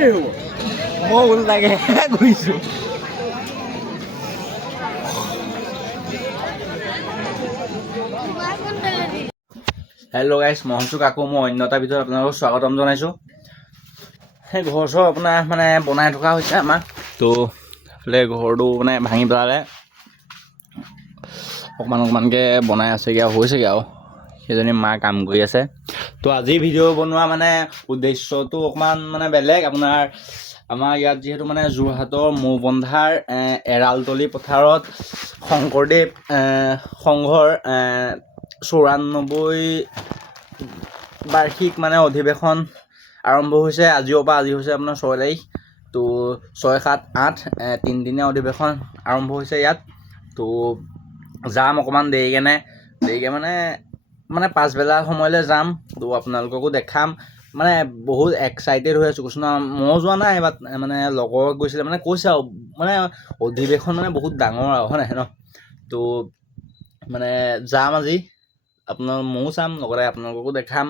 মই ওলটাকে ঘূৰিছোঁ। হেল্ল' গাইছ, মই হৈছোঁ কাকো। মই অন্য এটা ভিতৰত আপোনালোকক স্বাগতম জনাইছোঁ। সেই ঘৰ চৰ আপোনাৰ মানে বনাই থকা হৈছে আমাৰ। তো এইফালে ঘৰটো মানে ভাঙি পেলালে, অকণমানকৈ বনাই আছেগৈ আৰু হৈছেগৈ আৰু সেইজনী মা কাম কৰি আছে। তো আজি ভিডিঅ' বনোৱা মানে উদ্দেশ্যটো অকণমান মানে বেলেগ। আমাৰ ইয়াত যিহেতু মানে যোৰহাটৰ মৌবন্ধাৰ এৰালতলী পথাৰত শংকৰদেৱ সংঘৰ 94 বাৰ্ষিক মানে অধিৱেশন আৰম্ভ হৈছে। আজি হৈছে আপোনাৰ 6 তাৰিখ। তো 6, 7, 8 তিনিদিনীয়া অধিৱেশন আৰম্ভ হৈছে ইয়াত। তো যাম অকণমান দেৰিকৈ মানে পাছবেলা সময়লৈ যাম। তো আপোনালোককো দেখাম। মানে বহুত এক্সাইটেড হৈ আছোঁ, কৈছোঁ ন। ময়ো যোৱা নাই এবাৰ, মানে লগৰ গৈছিলে, মানে কৈছে আৰু মানে অধিৱেশন মানে বহুত ডাঙৰ আৰু হয় নাই ন। তো মানে যাম আজি, ময়ো চাম, লগতে আপোনালোককো দেখাম।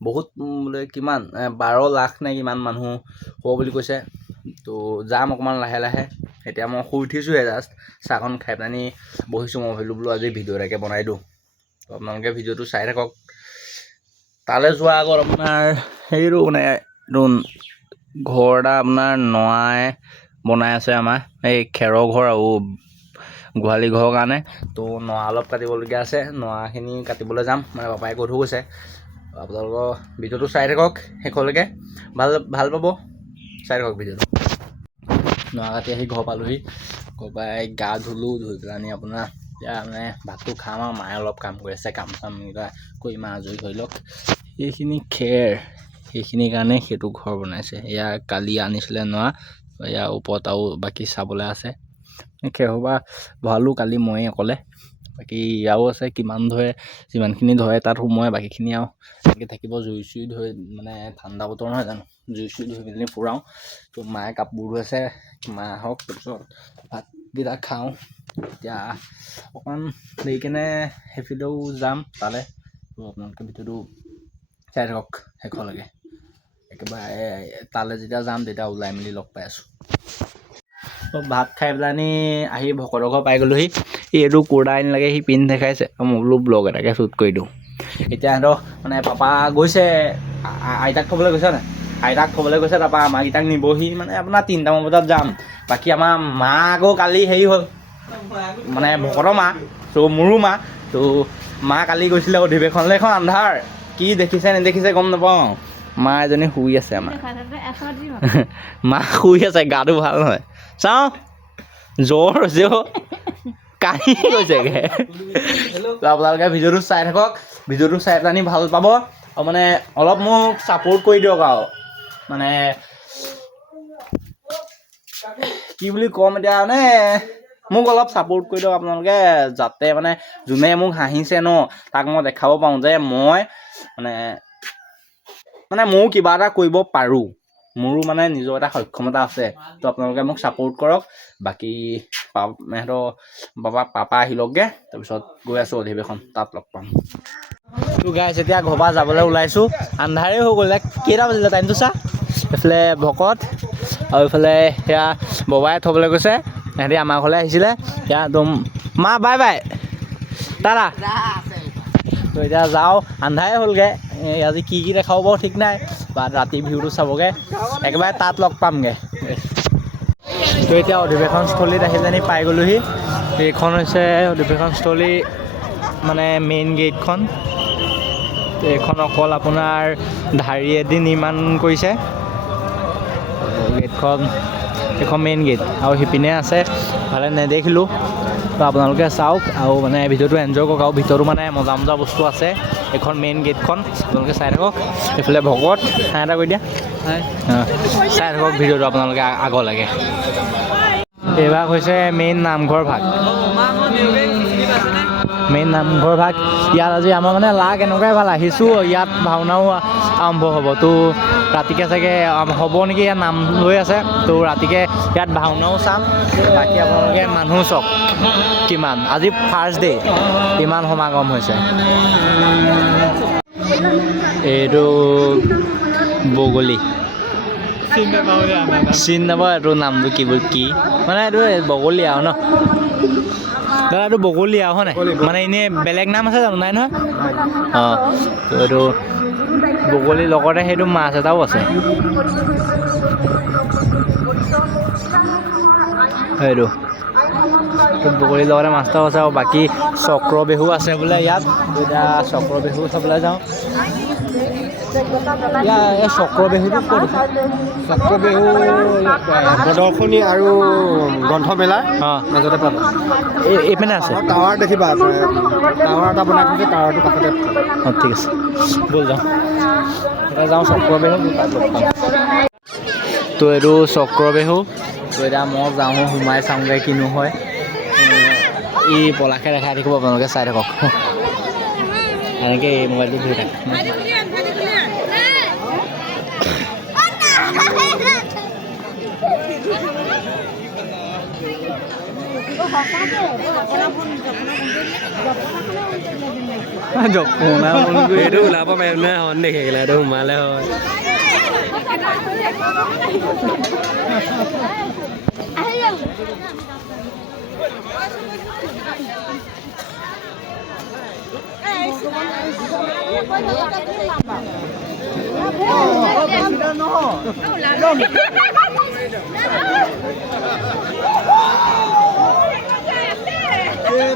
বহুত বোলে কিমান 12 লাখ নে কিমান মানুহ হ'ব বুলি কৈছে। তো যাম অকণমান লাহে লাহে। এতিয়া মই শুই উঠিছোঁহে জাষ্ট, চাহকণ খাই পেলানি বহিছোঁ। মই ভাবিলোঁ বোলো আজি ভিডিঅ' এটাকে বনাই দিওঁ। তো আপোনালোকে ভিডিঅ'টো চাই থাকক। তালৈ যোৱাৰ আগত আপোনাৰ হেৰিটো মানে এইটো ঘৰ এটা আপোনাৰ নৰাই বনাই আছে আমাৰ, এই খেৰৰ ঘৰ আৰু গোহালি ঘৰৰ কাৰণে। তো নৰা অলপ কাটিবলগীয়া আছে, নৰাখিনি কাটিবলৈ যাম, মানে পাপাই কৈ থৈ গৈছে। আপোনালোকৰ ভিডিঅ'টো চাই থাকক শেষলৈকে, ভাল পাব। চাই থাকক ভিডিঅ'টো। নৰা কাটি আহি ঘৰ পালোহি। ঘৰ পাই গা ধুলোঁ, ধুই পেলানি আপোনাৰ এতিয়া মানে ভাতটো খাম আৰু মায়ে অলপ কাম কৰি আছে। কাম কৰি মা আজৰি হৈ লওক। এইখিনি খেৰ, সেইখিনিৰ কাৰণে সেইটো ঘৰ বনাইছে। এয়া কালি আনিছিলে নৰা, ইয়াৰ ওপৰত আৰু বাকী চাবলৈ আছে। খেৰ সোপা ভৰালোঁ কালি ময়ে অকলে, বাকী ইয়াৰো আছে। কিমান ধৰে, যিমানখিনি ধৰে তাত সোমোৱাই, বাকীখিনি আৰু এনেকৈ থাকিব। জুই চুই ধৰি, মানে ঠাণ্ডা বতৰ নহয় জানো, জুই চুই ধৰি মেলি ফুৰাওঁ। তো মায়ে কাপোৰ ধুইছে, মা আহক, তাৰপিছত ভাতকেইটা খাওঁ। এতিয়া অকণমান দেৰিকেনে সেইফালেও যাম তালৈ। তো আপোনালোকে ভিডিঅ'টো চাই থাকক শেষলৈকে। একেবাৰে তালৈ যেতিয়া যাম তেতিয়া ওলাই মেলি লগ পাই আছোঁ। ভাত খাই পেলানি আহি ভকতৰ ঘৰ পাই গ'লোহি। এইটো কুৰ্তা আনি লাগে, সি পিন্ধি দেখাইছে। মই বোলো ব্লগ এটাকে শ্বুট কৰি দিওঁ। এতিয়া সিহঁতৰ মানে পাপা গৈছে, আইতাক থ'বলৈ গৈছে নাই, আইতাক থ'বলৈ গৈছে। তাৰপৰা আমাৰকেইটাক নিবহি মানে আপোনাৰ 3টামান বজাত যাম। বাকী আমাৰ মা আকৌ কালি হেৰি হ'ল, মানে ভকতৰ মা, তো মোৰো মা। তো মা কালি গৈছিলে অধিৱেশনলৈ। এখন আন্ধাৰ, কি দেখিছে নেদেখিছে গম নাপাওঁ। মা এজনী শুই আছে আমাৰ, মা শুই আছে, গাটো ভাল নহয়। চাওঁ জ্বৰ হৈছে, কাহি গৈছেগৈ। আপোনালোকে ভিডিঅ'টো চাই থাকক। ভিডিঅ'টো চাই পেলানি ভাল পাব, আৰু মানে অলপ মোক ছাপোৰ্ট কৰি দিয়ক। আৰু মানে কি বুলি ক'ম এতিয়া, মানে মোক অলপ ছাপোৰ্ট কৰি দিয়ক আপোনালোকে, যাতে মানে যোনে মোক হাঁহিছে ন, তাক মই দেখাব পাৰোঁ যে মই মানে ময়ো কিবা এটা কৰিব পাৰোঁ। মোৰো মানে নিজৰ এটা সক্ষমতা আছে। তো আপোনালোকে মোক ছাপোৰ্ট কৰক। বাকী সিহঁতৰ পাপা আহি লওকগৈ, তাৰপিছত গৈ আছোঁ অধিৱেশন, তাত লগ পাম। তো গাইছ, এতিয়া ঘৰৰ পৰা যাবলৈ ওলাইছোঁ। আন্ধাৰেই হৈ গ'ল, কেইটা বাজিলে টাইমটো চা। এইফালে ভকত আৰু এইফালে সেয়া ববাই থ'বলৈ গৈছে। সিহঁতি আমাৰ ঘৰলৈ আহিছিলে। সেয়া একদম মা বাই বাই, টাটা। তো এতিয়া যাওঁ, আন্ধাৰে হ'লগৈ। আজি কি দেখাব বাৰু ঠিক নাই, বা ৰাতি ভিউটো চাবগৈ, একেবাৰে তাত লগ পামগৈ। তো এতিয়া অধিৱেশনস্থলীত আহি পেলানি পাই গ'লোহি। এইখন হৈছে অধিৱেশনস্থলী, মানে মেইন গেটখন। এইখন অকল আপোনাৰ ধাৰিয়েদি নিৰ্মাণ কৰিছে গেটখন। এইখন মেইন গেট, আৰু সিপিনে আছে, ভালে নেদেখিলোঁ। তো আপোনালোকে চাওক আৰু মানে ভিডিঅ'টো এনজয় কৰক। আৰু ভিতৰতো মানে মজা মজা বস্তু আছে। এইখন মেইন গেটখন, আপোনালোকে চাই থাকক। এইফালে ভকত, হাই এটা কৰি দিয়া, চাই থাকক ভিডিঅ'টো আপোনালোকে আগলৈকে। এইভাগ হৈছে মেইন নামঘৰ ভাগ, মেইন নামঘৰ ভাগ। ইয়াত আজি আমাৰ মানে লাগ এনেকুৱাই ভাল, আহিছোঁ ইয়াত ভাওনাও আৰম্ভ হ'ব। তো ৰাতিকৈ চাগে হ'ব নেকি, ইয়াত নাম লৈ আছে। তো ৰাতিকৈ ইয়াত ভাওনাও চাম। বাকী আপোনালোকে মানুহ চাওক কিমান, আজি ফাৰ্ষ্ট ডে', কিমান সমাগম হৈছে। এইটো বগলী, চিন নাপাওঁ এইটো নামটো কি মানে এইটো বগলীয়া ন দাদা এইটো বগলীয়া হয় নাই মানে এনেই বেলেগ নাম আছে জানো নাই নহয় অঁ তো এইটো বগলীৰ লগতে সেইটো মাছ এটাও আছে সেইটো বগলীৰ লগতে মাছ এটাও আছে আৰু বাকী চক্ৰ বেহু আছে বোলে ইয়াত এতিয়া চক্ৰ বেহু চাবলৈ যাওঁ এই চক্ৰ বেহুটো ক'ত আছে চক্ৰ বিহু প্ৰদৰ্শনী আৰু গ্ৰন্থমেলা অঁ মাজতে পাবা এইপিনে আছে টাৱাৰ দেখিবা টাৱাৰ এটা বনাই থৈছে টাৱাৰটো কাষতে অঁ ঠিক আছে ব'ল যাওঁ এতিয়া যাওঁ চক্ৰ বেহু তাত লগ পাম তো এইটো চক্ৰ বেহু তো এতিয়া মই যাওঁ সোমাই চাওঁগৈ কিনো হয় ই পলাশে দেখাই থাকিব আপোনালোকে চাই থাকক এনেকৈ এই মোবাইলটো ধৰি থাকে এইটো ওলাব পাৰিম নে হন দেখিলে এইটো সোমালে হয়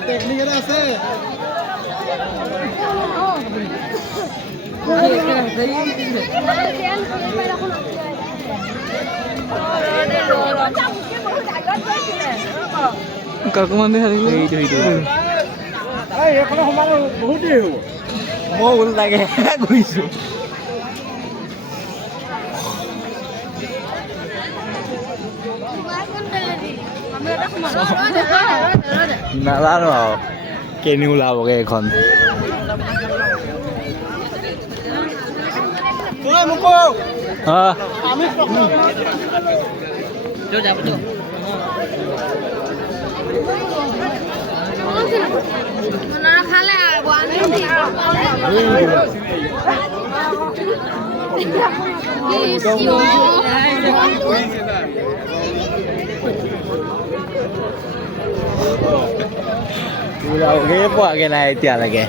টেকনিক এটা আছে কাকু মানে বহুত দেৰি হ'ব মই ওলটাকে ঘূৰিছোঁ নাজানো আৰু কেনি ওলাবগৈ এইখন অঁ ওলাবগৈ পোৱাগৈ নাই এতিয়ালৈকে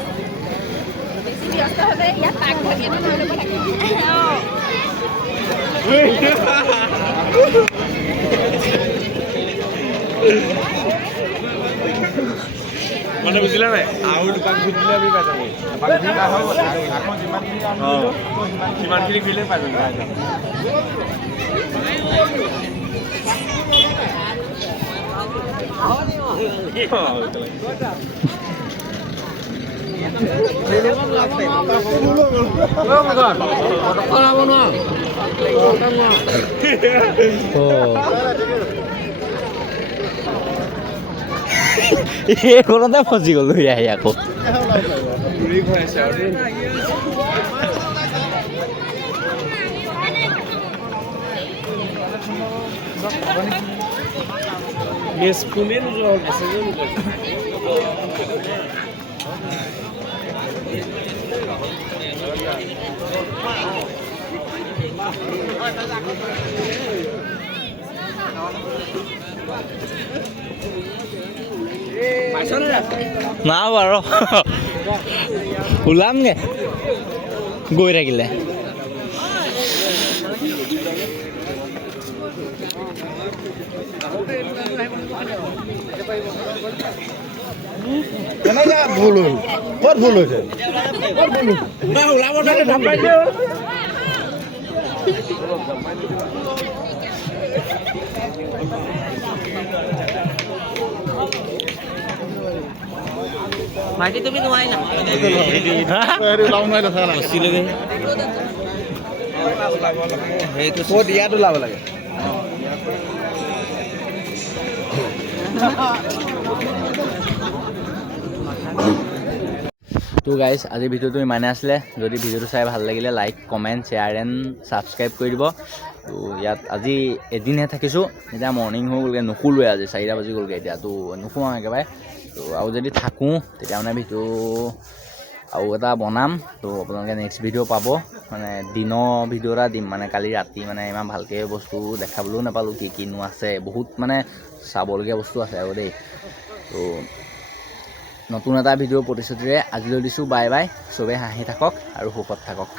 মানে বুজিলা নাই আৰু দোকান খুলিলে আমি পাই যাম সিমানখিনি খুলিলে পাই যাম এইখনতে ফচি গ'লো আহি আকৌ না বাৰু ওলামগে গৈ থাকিলে ভুল হ'ল ক'ত ভুল হৈছে ওলাব ভাইটি তুমি নোৱাৰিলা সেইটো ক'ত ইয়াত ওলাব লাগে তো গাইজ আজি ভিডিঅ'টো ইমানে আছিলে যদি ভিডিঅ'টো চাই ভাল লাগিলে like comment share and subscribe কৰি দিব তো ইয়াত আজি এদিনহে থাকিছোঁ এতিয়া মৰ্ণিং হৈ গ'লগৈ নুশুলোৱে আজি 4টা বাজি গ'লগৈ এতিয়া তো নুশুৱাওঁ একেবাৰে তো আৰু যদি থাকোঁ তেতিয়া মানে ভিডিঅ' আৰু এটা বনাম। তো আপোনালোকে নেক্সট ভিডিঅ' পাব, মানে দিনৰ ভিডিঅ' এটা দিম, মানে কালি ৰাতি মানে ইমান ভালকৈ বস্তু দেখাবলৈও নাপালোঁ কি কিনো আছে, বহুত মানে চাবলগীয়া বস্তু আছে আৰু দেই। তো নতুন এটা ভিডিঅ' প্ৰতিশ্ৰুতিৰে আজিলৈ দিছোঁ বাই বাই। চবেই হাঁহি থাকক আৰু সুখত থাকক।